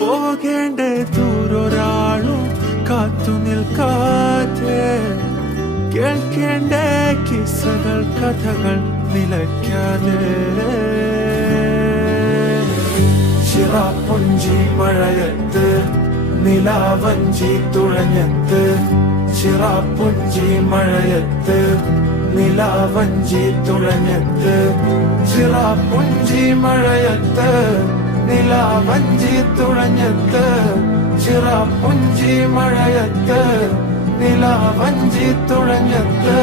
പോകേണ്ട ദൂരൊരാളും കാത്തു നിൽക്കാതെ കേൾക്കേണ്ട കിസ്സകൾ കഥകൾ നിലയ്ക്കാതെ ചിറാപ്പുഞ്ചി മഴയത്ത് നിലാവഞ്ചി തുഴഞ്ഞത്ത് ചിറാപ്പുഞ്ചി മഴയത്ത് നിലാവഞ്ചി തുഴഞ്ഞത്ത് ചിറാപ്പുഞ്ചി മഴയത്ത് നിലാവഞ്ചി തുഴഞ്ഞത്ത് ചിറാപ്പുഞ്ചി മഴയത്ത് നിലാവഞ്ചി തുഴഞ്ഞത്ത്